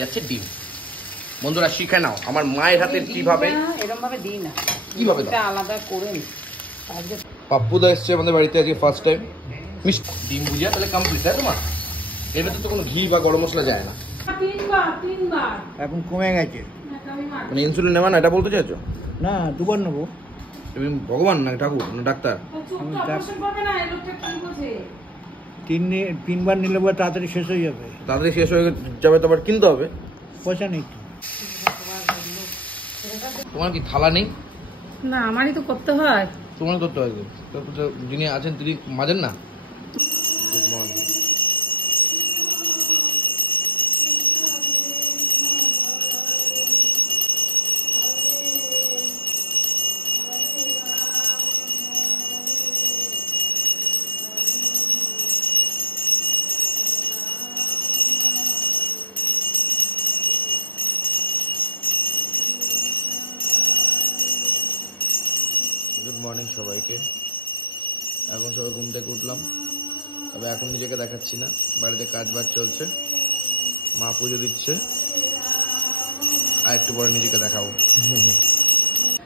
যাচ্ছে ডিম। বন্ধুরা শিখে নাও আমার মায়ের হাতে কিভাবে, এরকম ভাবে দিই না, কিভাবে আলাদা করে নি। পাপ্পুদা এসছে আমাদের বাড়িতে আজকে ফার্স্ট টাইম। মিষ্টি ডিম ভুজিয়া তাহলে কমপ্লিট, তাই তোমার? এর ভেতর তো কোনো ঘি বা গরম মশলা যায় না। এখন কমে গেছে, মানে ইনসুলিন নেওয়া না, এটা বলতে চাইছো? না 2 বার নেবো। তুমি ভগবান না ঠাকুর না ডাক্তার? 3 বার নিলে পরে তাড়াতাড়ি শেষ হয়ে যাবে। তাড়াতাড়ি শেষ হয়ে যাবে তো আবার কিনতে হবে। পয়সা নেই তো। তোমার কি থালা নেই? না আমারই তো করতে হয়। তোমার করতে হবে, যিনি আছেন তিনি মাজেন না। Good morning. গুড মর্নিং সবাইকে। এখন সবাই ঘুম থেকে উঠলাম, তবে এখন নিজেকে দেখাচ্ছি না, বাড়িতে কাজ বাজ চলছে, মা পুজো দিচ্ছে, আর একটু পরে নিজেকে দেখাবো।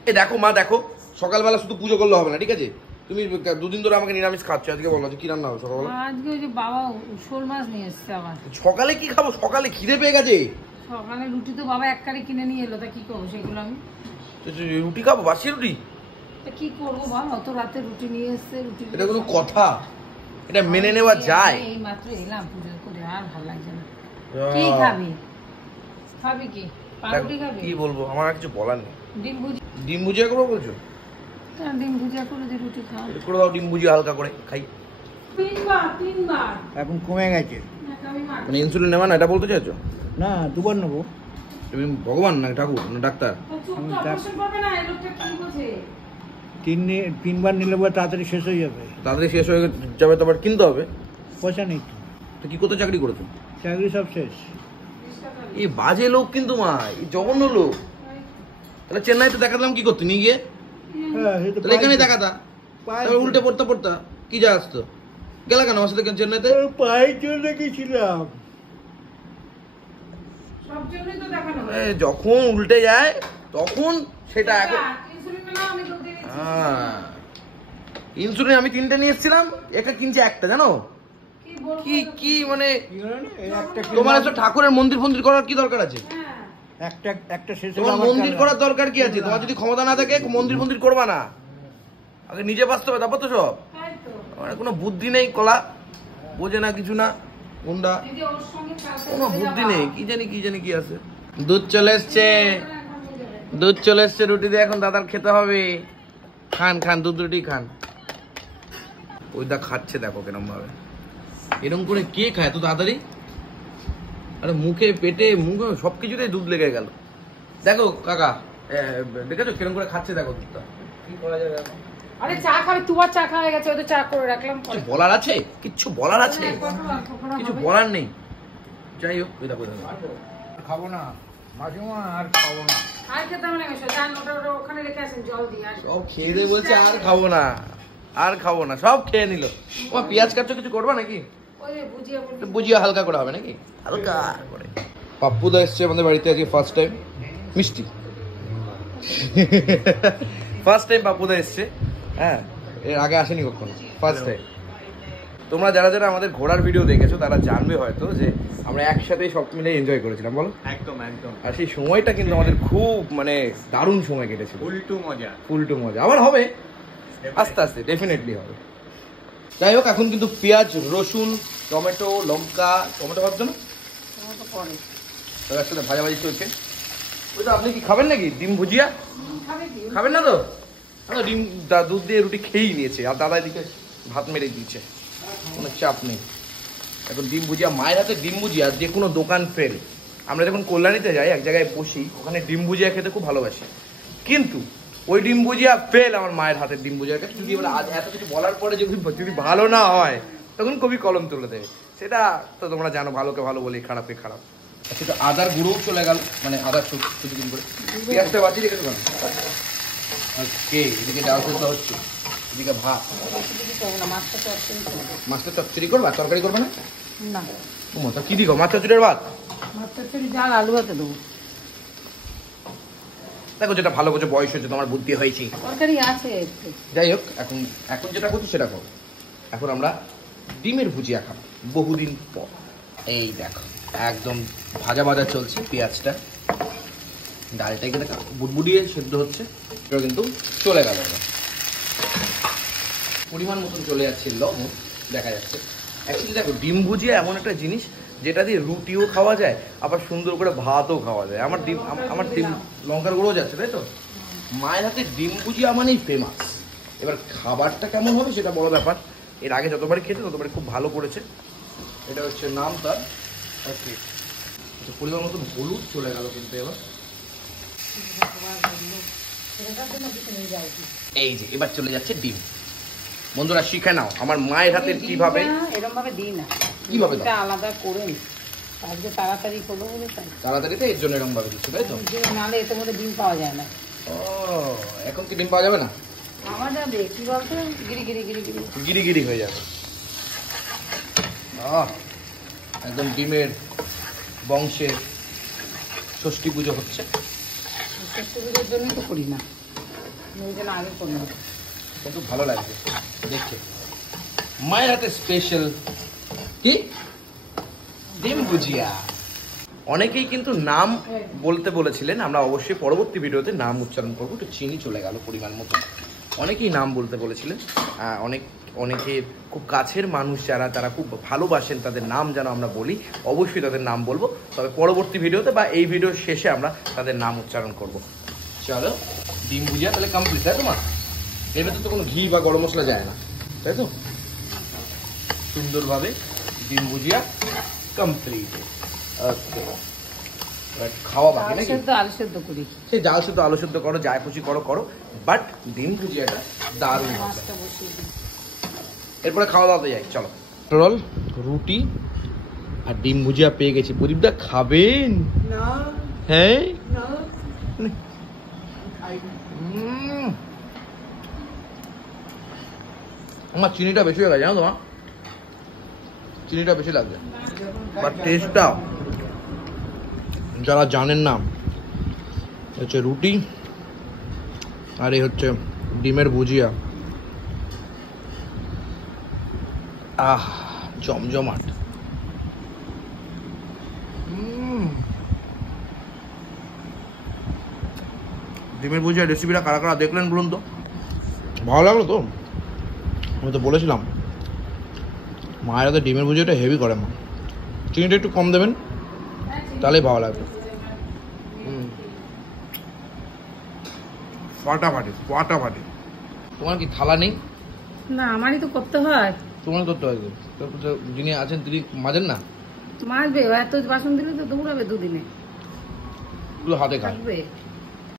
এই দেখো মা, দেখো সকালবেলা শুধু পুজো করলে হবে না, ঠিক আছে? তুমি 2 দিন ধরে আমাকে নিরামিষ খাচ্ছ, আজকে বলো কি রান্না হবে সকালবেলা? আজকে ওই যে বাবা শোল মাছ নিয়ে এসেছে আবার। সকালে কি খাবো? সকালে খিদে পেয়ে গেছে। সকালে রুটি তো বাবা 1 কারি কিনে নিয়ে এলো, তা কি করবো সেগুলো আমি? রুটি খাবো, বাসি রুটি? কি করবো বল, অত রাতে রুটি নিয়ে এসছে। রুটি এটা কোনো কথা? এটা মেনে নেওয়া যায়? এই মাত্র এলাম পুজো করে, আর ভালো লাগছে না। কি খাবি? খাবি কি? পাউরুটি খাবি? কি বলবো, আমার আর কিছু বলার নেই। ডিম ভুজিয়া। ডিম ভুজিয়া করবো বলছো? কেন ডিম ভুজিয়া করে দি, রুটি খাও। করে দাও ডিম ভুজিয়া হালকা করে খাই। 3 বার। এখন কমে গেছে, মানে ইনসুলিন নেওয়া না, এটা বলতে চাইছো? না 2 বার নেবো। তুমি ভগবান না ঠাকুর না ডাক্তার? 3 বার নিলে পরে তাড়াতাড়ি শেষ হয়ে যাবে। তাড়াতাড়ি শেষ হয়ে যাবে তো আবার কিনতে হবে। পয়সা নেই তো। তো কি করতে চাকরি করেছো? চাকরি সব শেষ। এই বাজে লোক কিন্তু মা, এই জঘন্য লোক। তাহলে চেন্নাইতে দেখাতাম কি করতে নিয়ে গিয়ে? হ্যাঁ তাহলে এখানে দেখাতা, উল্টে পড়তে পড়তা কি যা আসতো। গেলা কেন আমার সাথে চেন্নাইতে? পায়ের জন্য গেছিলাম। যখন উল্টে যায় তখন সেটা এখন ইনসুলিন আমি 3টে নিয়ে এসেছিলাম, এটা কিনছে 1টা, জানো? কি কি মানে তোমার এত ঠাকুরের মন্দির ফন্দির করার কি দরকার আছে? একটা শেষ। তোমার মন্দির করার দরকার কি আছে? তোমার যদি ক্ষমতা না থাকে মন্দির ফন্দির করবা না, আগে নিজে বাঁচতে হবে, তারপর তো সব। আমার কোনো বুদ্ধি নেই, কলা বোঝে না কিছু না, গুন্ডা, কোনো বুদ্ধি নেই। কি জানি কি আছে। দুধ চলে এসছে, দুধ চলে এসছে, রুটি দিয়ে এখন দাদার খেতে হবে। খান দুধ রুটি খান। ওইটা খাচ্ছে, দেখো কেরম ভাবে, এরকম করে কে খায় তো তাড়াতাড়ি? আরে মুখে পেটে মুখে সবকিছুতেই দুধ লেগে গেল। দেখো কাকা, দেখেছো কিরকম করে খাচ্ছে, দেখো দুধটা। কি করা যাবে এখন? আরে চা খাবি? তোমার চা খাওয়া গেছে, ওদের চা করে রাখলাম। কিছু বলার আছে? কিচ্ছু বলার আছে? কিছু বলার নেই। যাই হোক, ওই দেখো খাবো না মাসিমা, আর খাবো না। আর খেতে হবে না, যান ওটা ওখানে রেখে আসেন, জল দিয়ে। সব খেয়ে দিয়ে বলছে আর খাবো না, আর খাবো না, সব খেয়ে নিল। তোমার পেঁয়াজ কাটছো, কিছু করবা নাকি? বুঝিয়া হালকা করে হবে নাকি? হালকা করে। পাপ্পুদা এসছে আমাদের বাড়িতে আজকে ফার্স্ট টাইম। মিষ্টি ফার্স্ট টাইম পাপ্পুদা এসছে। হ্যাঁ, এর আগে আসেনি কখনো, ফার্স্ট টাইম। তোমরা যারা যারা আমাদের ঘোরার ভিডিও দেখেছো তারা জানবে হয়তো যে আমরা একসাথে সব মিলে এনজয় করেছিলাম, বলো? একদম একদম। আর সেই সময়টা কিন্তু আমাদের খুব মানে দারুণ সময় কেটেছিল। ফুল টু মজা। আবার হবে আস্তে আস্তে, ডেফিনেটলি হবে। যাই হোক, এখন কিন্তু পেঁয়াজ, রসুন, টমেটো, লঙ্কা, টমেটো ভাবছো না? তবে একসাথে ভাজাভাজি চলছে। ওইটা আপনি কি খাবেন নাকি ডিম ভুজিয়া? খাবেন না তো? ডিম দুধ দিয়ে রুটি খেয়েই নিয়েছে, আর দাদা এদিকে ভাত মেরে দিয়েছে, কোনো চাপ নেই। এখন ডিম ভুজিয়া, মায়ের হাতে ডিম ভুজিয়া যে কোনো দোকান ফেল। আমরা যখন কল্যাণীতে যাই, এক জায়গায় বসি, ওখানে ডিম ভুজিয়া খেতে খুব ভালোবাসি, কিন্তু ওই ডিম ভুজিয়া ফেল আমার মায়ের হাতের ডিম ভুজিয়ার কাছে। যদি এবার আজ এত কিছু বলার পরে যদি ভালো না হয় তখন কবি কলম তুলে দেবে। সেটা তো তোমরা জানো, ভালোকে ভালো বলি, খারাপকে খারাপ। আচ্ছা, তো আদার গুঁড়োও চলে গেল, মানে আদার ছুটি দিন করে পেঁয়াজটা বাঁচি রেখেছো কেন? ওকে, এদিকে ডাল সেদ্ধ হচ্ছে, এদিকে ভাত। মাছটা চচ্চড়ি করবা, তরকারি করবে না? না। কি দিবো? মাছ চচ্চড়ির ভাত? ডাল আলু ভাতে দেবো। দেখো যেটা ভালো করছে, বয়স হচ্ছে, তোমার বুদ্ধি হয়েছে। তরকারি আছে একটু। যাই হোক, এখন এখন যেটা করছি সেটা করো। এখন আমরা ডিমের ভুজিয়া খাবো বহুদিন পর। এই দেখো একদম ভাজা ভাজা চলছে পেঁয়াজটা, ডালটা এখানে বুটবুটিয়ে সেদ্ধ হচ্ছে, এটা কিন্তু চলে গেল। পরিমাণ মতন চলে যাচ্ছে লবণ, দেখা যাচ্ছে। অ্যাকচুয়ালি দেখো ডিম ভুজিয়া এমন একটা জিনিস যেটা দিয়ে রুটিও খাওয়া যায়, আবার সুন্দর করে ভাতও খাওয়া যায়। আমার ডিম লঙ্কার গুঁড়ো যাচ্ছে, তাই তো? মায়ের হাতে ডিম ভুজিয়া মানেই ফেমাস। এবার খাবারটা কেমন হবে সেটা বড় ব্যাপার। এর আগে যতবারই খেতে ততবারই খুব ভালো করেছে। এটা হচ্ছে নাম তার। ওকে, পরিমাণ মতন হলুদ চলে গেল কিন্তু এবার। এই যে এবার চলে যাচ্ছে ডিম। বন্ধুরা শিখে নাও আমার মায়ের হাতের কিভাবে। এরকম ভাবে দিই না, কিভাবে দাও? আলাদা করে আজকে তাড়াতাড়ি করবো বলে তাড়াতাড়িতে এর জন্য এরকম ভাবে দিচ্ছ, তাই তো? নাহলে এতে মধ্যে ডিম পাওয়া যায় না। ও, এখন কি ডিম পাওয়া যাবে না? পাওয়া যাবে, কি বলতো, গিরি গিরি গিরি গিরি গিরি গিরি হয়ে যাবে। একদম ডিমের বংশে ষষ্ঠী পুজো হচ্ছে। ষষ্ঠী পুজোর জন্যই তো করি না, ওই জন্য আগে করি না। কিন্তু ভালো লাগবে দেখে। মায়ের হাতে স্পেশাল কি ডিম ভুজিয়া। অনেকেই কিন্তু নাম বলতে বলেছিলেন, আমরা অবশ্যই পরবর্তী ভিডিওতে নাম উচ্চারণ করবো। একটু চিনি চলে গেল পরিমাণ মতো। অনেকেই নাম বলতে বলেছিলেন, অনেকে খুব কাছের মানুষ যারা, তারা খুব ভালোবাসেন, তাদের নাম যেন আমরা বলি। অবশ্যই তাদের নাম বলবো, তবে পরবর্তী ভিডিওতে বা এই ভিডিওর শেষে আমরা তাদের নাম উচ্চারণ করব। চলো, ডিম ভুজিয়া তাহলে কমপ্লিট, তাই তো মা? এর ভেতরে তো কোনো ঘি বা গরম মশলা যায় না, তাই তো? সুন্দরভাবে ডিম ভুজিয়া কমপ্লিট। ওকে, খাওয়া বাকি নাকি? আলু সেদ্ধ করি, সে জাল শুদ্ধ আলু শুদ্ধ করো, যা খুশি করো, বাট ডিম ভুজিয়াটা দারুণ হবে। এরপরে খাওয়া দাওয়াতে যাই, চলো। রোল, রুটি আর ডিম ভুজিয়া পেয়ে গেছি। প্রদীপদা খাবেন? হ্যাঁ, আমার চিনিটা বেশি হয়ে গেছে, জানো তোমার? চিনিটা বেশি লাগবে, বাট টেস্টটা যারা জানেন না, হচ্ছে রুটি আর এই হচ্ছে ডিমের ভুজিয়া। জমজমাট। ডিমের ভুজিয়া রেসিপিটা কারা কারা দেখলেন বলুন তো? ভালো লাগলো তো? আমি তো বলেছিলাম মায়ের হাতে ডিমের ভুজিয়াটা হেভি করে। মা চিনিটা একটু কম দেবেন, তাহলেই ভালো লাগবে। ফাটাফাটি। তোমার কি থালা নেই? না, আমারই তো করতে হয়। তোমার করতে হবে, যিনি আছেন তিনি মাজেন না? মাজবে, এত বাসন দিলে তো দৌড়াবে দুদিনে, হাতে খাবে।